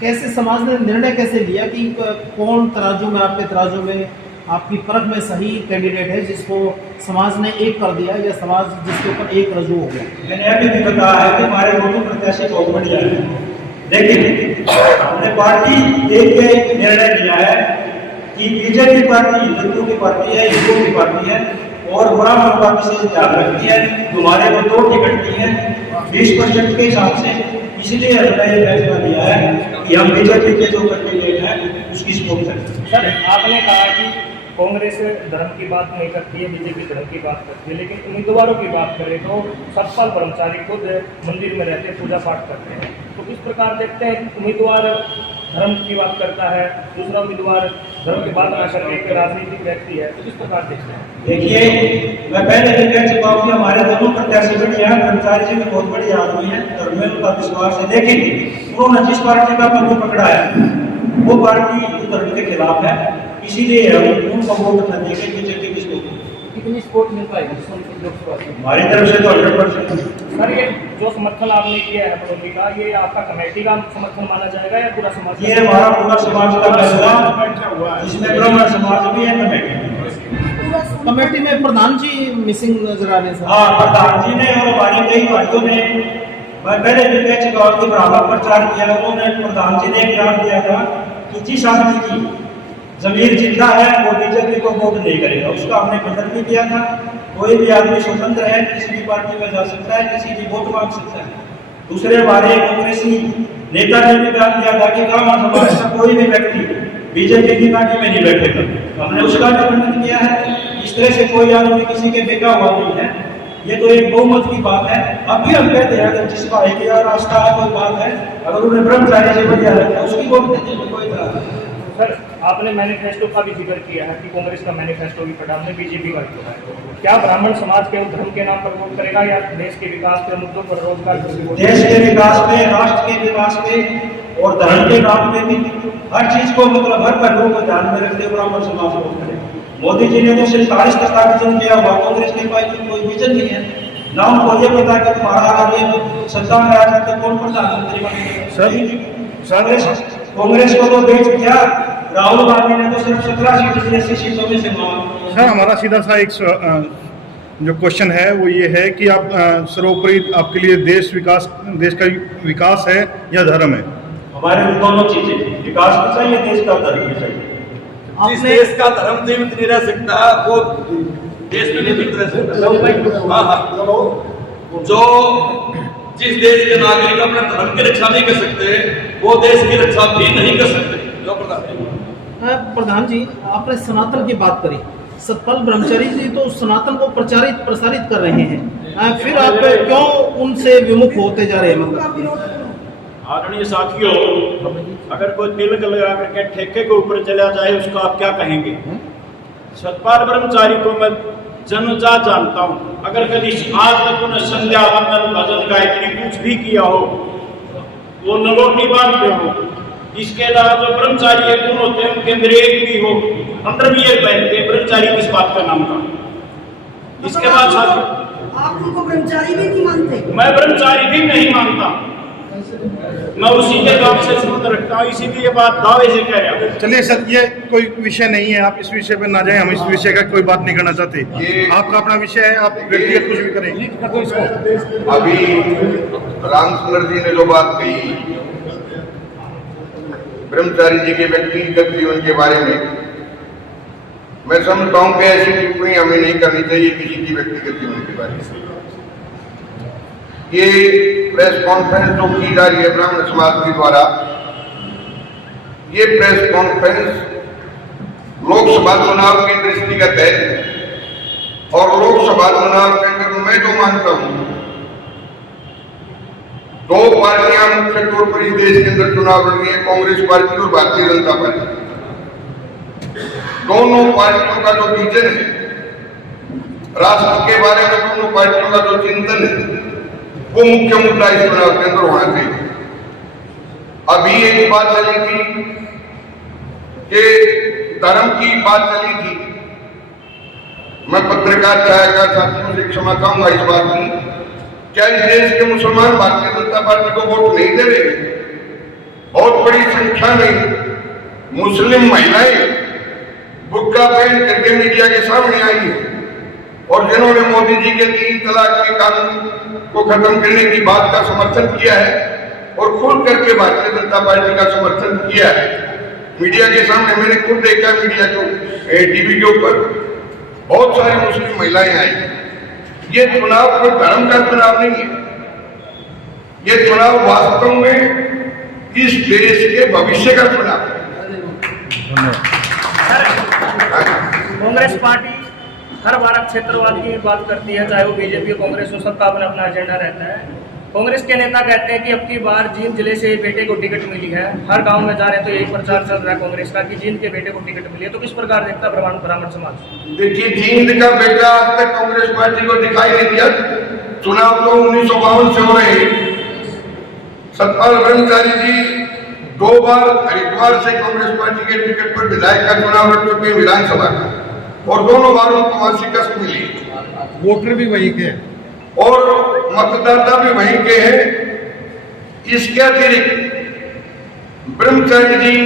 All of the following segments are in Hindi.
कैसे समाज ने निर्णय कैसे लिया कि कौन तराजू में, आपके तराजू में, आपकी परख में सही कैंडिडेट है जिसको समाज ने एक कर दिया, या समाज जिसके ऊपर एक रजू हो गया? मैंने अभी भी बताया है कि हमारे दोनों प्रत्याशी बहुत बढ़िया है, लेकिन हमने पार्टी देख के निर्णय लिया है कि बीजेपी पार्टी हिंदुत्व की पार्टी है, हिंदुओं की पार्टी है और ब्राह्मण का विशेष ध्यान रखती है। तुम्हारे को 2 टिकट दी है 20% के हिसाब से, इसलिए हमने ये फैसला लिया है कि हम बीजेपी के जो कैंडिडेट हैं उसकी सपोर्ट करें। सर, आपने कहा कि कांग्रेस धर्म की बात नहीं करती है, बीजेपी धर्म की बात करती है, लेकिन उम्मीदवारों की बात करें तो सतपाल ब्रह्मचारी खुद मंदिर में रहते पूजा पाठ करते हैं, तो इस प्रकार देखते हैं उम्मीदवार धर्म की बात करता है, दूसरा उम्मीदवार धर्म की बात ना करके एक राजनीतिक व्यक्ति है, तो इस प्रकार देखते हैं। देखिए, मैं पहले भी कह चुका हूँ कि हमारे दोनों प्रत्याशी बढ़िया हैं, ब्रह्मचारी जी भी बहुत बड़ी आदमी है, धर्म में उनका विश्वास है, लेकिन उन्होंने जिस पार्टी का पन्नू पकड़ा है वो पार्टी हिंदू धर्म के खिलाफ है, इसीलिए हम उनको वोट न देंगे बीजेपी की सपोर्ट। कितनी सपोर्ट मिल पाएगी हमारी तरफ से तो 100%। सर, ये जो समर्थन आपने किया है बड़ोली का, ये आपका कमेटी का समर्थन माना जाएगा या पूरा समाज? ये हमारा पूरा समाज का फैसला, जिसमें ब्राह्मण समाज भी है, कमेटी में प्रधान जी मिसिंग नजर आ रहे हैं। हाँ, प्रधान जी ने और हमारे कई भाइयों ने, मैं पहले भी कह चुका हूँ कि बराबर प्रचार किया, उन्होंने प्रधान जी ने एक बयान दिया था कि जिस आदमी की जमीर जिंदा है वो बीजेपी को वोट नहीं करेगा, उसका हमने खंडन भी किया था। कोई भी आदमी स्वतंत्र है, किसी भी पार्टी में जा सकता है, किसी भी वोट मांग सकता है। दूसरे हमारे कांग्रेसी नेता ने भी बयान दिया था कि ब्राह्मण समाज का कोई भी व्यक्ति बीजेपी की पार्टी में नहीं बैठेगा, हमने उसका भी खंडन किया है। इस तरह से कोई आदमी किसी के बेटा हुआ नहीं है, ये तो एक बहुमत की बात है। अब भी हम कहते हैं अगर जिसका एक रास्ता है, कोई बात है, अगर उन्हें ब्रह्मचारी से बढ़िया लगता है उसकी वोट देने में कोई तरह। सर, आपने मैनिफेस्टो का भी जिक्र किया है कि कांग्रेस का मैनिफेस्टो भी पढ़ा, हमने बीजेपी का भी पढ़ा। क्या ब्राह्मण समाज के धर्म के नाम पर वोट करेगा या देश के विकास के मुद्दों पर, रोजगार के, देश के विकास में, राष्ट्र के विकास में और धर्म के नाम पे भी हर चीज को, मतलब हर पहलुओं को ध्यान में रखते हुए ब्राह्मण समाज वोट करेगा। मोदी जी ने तो 47% का विजन किया हुआ, कांग्रेस के पास कोई विजन नहीं है ना, उनको ये पता कि तुम्हारा आगे सत्ता में आ सकते कौन प्रधानमंत्री बनेगा। कांग्रेस को तो बेच दिया, राहुल गांधी ने तो सिर्फ 17 सीटों में से मांगा। सर, हमारा सीधा सा एक जो क्वेश्चन है वो ये है कि आप सर्वोपरि आपके लिए देश का विकास है या धर्म है? हमारे दोनों चीजें, विकास भी चाहिए, देश का धर्म भी चाहिए। जिस देश का धर्म जीवित नहीं रह सकता वो देश में नहीं जीवित रह सकता। जो जिस देश के नागरिक अपने धर्म की रक्षा नहीं कर सकते वो देश की रक्षा भी नहीं कर सकते। प्रधान जी, आपने सनातन की बात करी, सतपाल ब्रह्मचारी जी तो सनातन को प्रसारित कर रहे हैं, फिर आप क्यों उनसे विमुख होते जा रहे हैं? मतलब आदरणीय साथियों, अगर कोई तिलक लगा करके ठेके के ऊपर चला जाए उसको आप क्या कहेंगे? सतपाल ब्रह्मचारी को मैं जन्मजात जानता हूँ, अगर कभी आज तक उन्हें संध्या वंदन भजन गायत्री कुछ भी किया हो, वो नलोटी बांधते हो, इसके अलावा जो ब्रह्मचारी है गुण होते हैं उनके अंदर एक भी हो, अंडरवियर पहनते हैं, ब्रह्मचारी किस बात का नाम था? इसके बाद आप उनको ब्रह्मचारी भी नहीं मानते? मैं ब्रह्मचारी भी नहीं मानता, मैं उसी के काम से संबंध रखता हूँ, इसीलिए बात दावे से कह रहा हूँ। चलिए सर, ये कोई विषय नहीं है, आप इस विषय पे ना जाएं, हम इस विषय का कोई बात नहीं करना चाहते। आपका अपना विषय है, आप व्यक्तिगत कुछ भी करें। अभी रामचंद्र जी ने जो बात कही ब्रह्मचारी जी के व्यक्तिगत जीवन के बारे में, मैं समझता हूँ कि ऐसी टिप्पणी हमें नहीं करनी चाहिए किसी की व्यक्तिगत जीवन के बारे में। ये प्रेस कॉन्फ्रेंस जो की जा रही है ब्राह्मण समाज के द्वारा, ये प्रेस कॉन्फ्रेंस लोकसभा चुनाव की दृष्टिगत है और लोकसभा चुनाव के अंदर मैं जो मानता हूँ, 2 पार्टियां मुख्य तौर पर इस देश के अंदर चुनाव लड़ रही है, कांग्रेस पार्टी और भारतीय जनता पार्टी। दोनों पार्टियों का जो विजन है, राष्ट्र के बारे में दोनों पार्टियों का जो चिंतन है, वो मुख्य मुद्दा इस चुनाव के अंदर होना चाहिए। अभी एक बात चली थी कि धर्म की बात चली थी, मैं पत्रकार छायाकार साथियों से क्षमा चाहूंगा इस बात की, क्या इस देश के मुसलमान भारतीय जनता पार्टी को वोट नहीं दे रहे? बहुत बड़ी संख्या में मुस्लिम महिलाएं बुर्का पहन करके मीडिया के सामने आई है और जिन्होंने मोदी जी के 3 तलाक के कानून को खत्म करने की बात का समर्थन किया है और खुल करके भारतीय जनता पार्टी का समर्थन किया है। मीडिया के सामने मैंने खुद देखा, मीडिया को टीवी के ऊपर बहुत सारी मुस्लिम महिलाएं आई। ये चुनाव कोई धर्म का चुनाव नहीं है, ये चुनाव वास्तव में इस देश के भविष्य का चुनाव है। कांग्रेस पार्टी हर बार क्षेत्रवाद की बात करती है, चाहे वो बीजेपी और कांग्रेस हो, सबका अपना अपना एजेंडा रहता है। कांग्रेस के नेता कहते हैं कि अब की बार जींद जिले से बेटे को टिकट मिली है। हर गांव में जा रहे हैं तो यही प्रचार चल रहा है कांग्रेस का कि जींद के बेटे को टिकट मिली है। तो किस प्रकार देखता है ब्राह्मण समाज? देखिए, जींद का बेटा आज तक कांग्रेस पार्टी को दिखाई नहीं दिया। चुनाव तो 1952 से हो रहे हैं। सतपाल ब्रह्मचारी जी 2 बार हरिद्वार से कांग्रेस पार्टी के टिकट पर विधायक का चुनाव लड़ चुके हैं विधानसभा का, और दोनों बार उनको वहां शिकस्त मिली। वोटर भी वही के हैं और मतदाता भी वहीं के हैं। इसके अतिरिक्त ब्रह्मचारी जी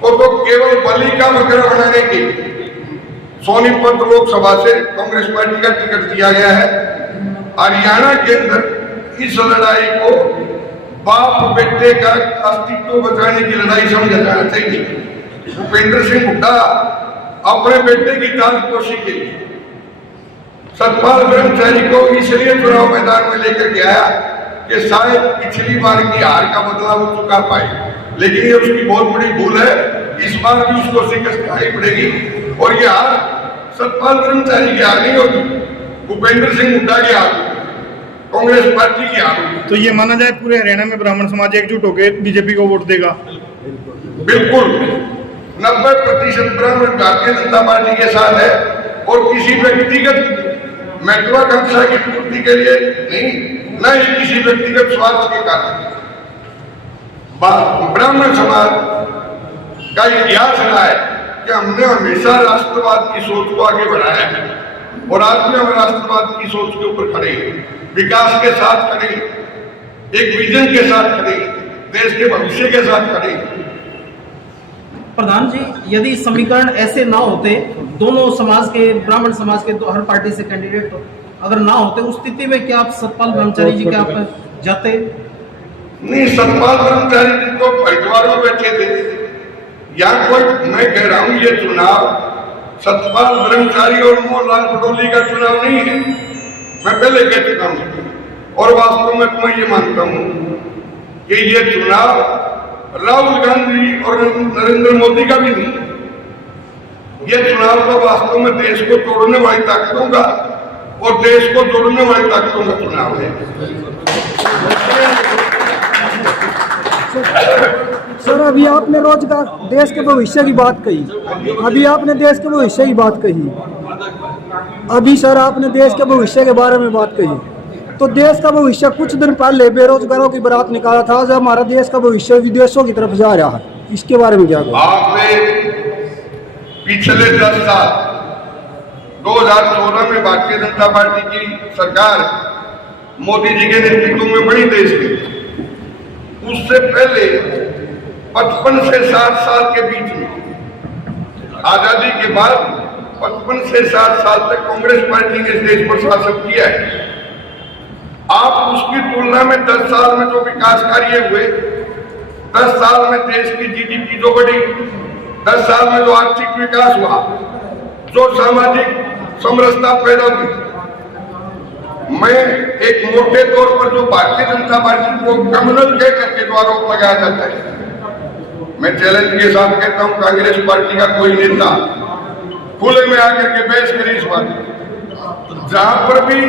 को तो केवल बलि का बकरा बनाने के सोनीपत लोकसभा से कांग्रेस पार्टी का टिकट दिया गया है। हरियाणा के अंदर इस लड़ाई को बाप बेटे का अस्तित्व बचाने की लड़ाई समझा जाना चाहिए। भूपेंद्र सिंह हुड्डा अपने बेटे की ताजपोशी के लिए सतपाल ब्रह्मचारी को इसलिए चुनाव मैदान में लेकर के आया कि शायद पिछली बार की हार का बदला वो चुका पाए, लेकिन ये उसकी बहुत बड़ी भूल है। इस बार भी उसको शिकस्त खानी पड़ेगी और ये हार सतपाल ब्रह्मचारी की हार नहीं होगी, भूपेंद्र सिंह हुड्डा की हार, कांग्रेस पार्टी की हार। तो ये माना जाए पूरे हरियाणा में ब्राह्मण समाज एकजुट होकर बीजेपी को वोट देगा? बिल्कुल 90% ब्राह्मण भारतीय जनता पार्टी के साथ है और किसी व्यक्तिगत महत्वाकांक्षा की पूर्ति के लिए नहीं, न ही किसी व्यक्तिगत स्वार्थ के कारण। ब्राह्मण समाज का इतिहास रहा है कि हमने हमेशा राष्ट्रवाद की सोच को आगे बढ़ाया है और आज भी हम राष्ट्रवाद की सोच के ऊपर खड़े हैं, विकास के साथ खड़े, एक विजन के साथ खड़े, देश के भविष्य के साथ खड़े। प्रधान जी, यदि समीकरण ऐसे ना होते, दोनों समाज के, ब्राह्मण समाज के हर पार्टी से कैंडिडेट अगर ना होते, उस स्थिति में क्या आप सतपाल ब्रह्मचारी जी के आप जाते? नहीं, सतपाल ब्रह्मचारी जी तो हरिद्वार में बैठे थे। यहाँ कोई, मैं कह रहा हूँ, ये चुनाव सतपाल ब्रह्मचारी और मोहनलाल पटोली का चुनाव नहीं है। मैं पहले कह चुका हूँ और वास्तव में मैं ये मानता हूँ कि ये चुनाव राहुल गांधी और नरेंद्र मोदी का भी नहीं। ये चुनाव तो वास्तव में देश को तोड़ने वाली ताकतों का और देश को जोड़ने वाली ताकतों का चुनाव है। सर, अभी आपने रोजगार, देश के भविष्य की बात कही, अभी आपने देश के भविष्य की बात कही, अभी सर आपने देश के भविष्य के बारे में बात कही, तो देश का भविष्य कुछ दिन पहले बेरोजगारों की बारात निकाला था। आज हमारा देश का भविष्य विदेशों की तरफ जा रहा है, इसके बारे में क्या कहें? आपने पिछले 10 साल 2014 में भारतीय जनता पार्टी की सरकार मोदी जी के नेतृत्व में बनी देश की, उससे पहले 55 से 60 साल के बीच में, आजादी के बाद 55 से 60 साल तक कांग्रेस पार्टी ने इस देश पर शासन किया है। आप उसकी तुलना में 10 साल में जो विकास कार्य हुए, 10 साल में देश की जीडीपी जो बढ़ी, 10 साल में जो आर्थिक विकास हुआ, जो सामाजिक समरसता पैदा हुई, मैं एक मोटे तौर पर जो भारतीय जनता पार्टी को कम्युनल कह करके जो आरोप लगाया जाता है, मैं चैलेंज के साथ कहता हूं, कांग्रेस पार्टी का कोई नेता खुले में आकर के बहस करे इस बात, जहां पर भी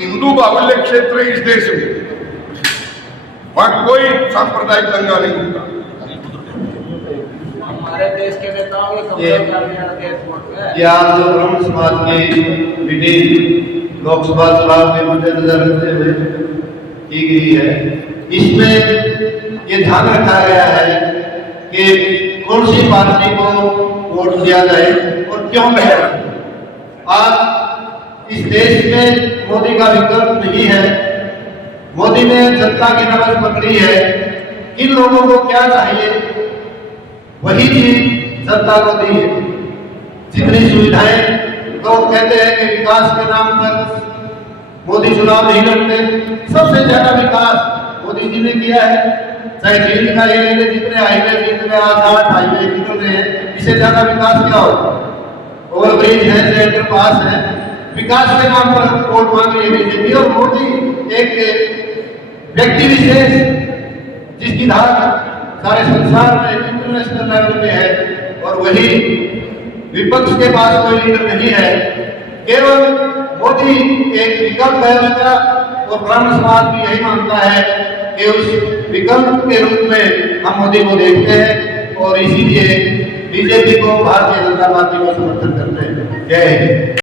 हिंदू बाहुल्य क्षेत्र है इस देश में, वहां कोई सांप्रदायिक दंगा नहीं होता। हमारे देश के नेताओं के आज ब्राह्मण समाज की मीटिंग लोकसभा चुनाव के मद्देनजर रखते हुए की गई है। इसमें ये ध्यान रखा गया है कि कौन सी पार्टी को वोट दिया जाए और क्यों कहे। आज इस देश में मोदी का विकल्प नहीं है। मोदी ने जनता की नब्ज पकड़ी है इन लोगों को क्या चाहिए वही चीज जनता को दी है। जितनी सुविधाएं लोग कहते हैं कि विकास के नाम पर मोदी चुनाव नहीं लड़ते, सबसे ज्यादा विकास मोदी जी ने किया है। चाहे दिल्ली का ही ले ले, जितने हाईवे जितने 8 हाईवे निकल रहे हैं, इससे ज्यादा विकास क्या होगा? ओवरब्रिज है, अंडर पास है, विकास के नाम पर वोट मांग रही है बीजेपी। और मोदी एक व्यक्ति विशेष जिसकी धार सारे संसार में इंटरनेशनल लेवल पे है, और वही विपक्ष के पास कोई लीडर नहीं है। केवल मोदी एक विकल्प है उसका, और ब्राह्मण समाज भी यही मानता है कि उस विकल्प के रूप में हम मोदी को देखते हैं, और इसीलिए बीजेपी को, भारतीय जनता पार्टी को समर्थन करते हैं। जय हिंद।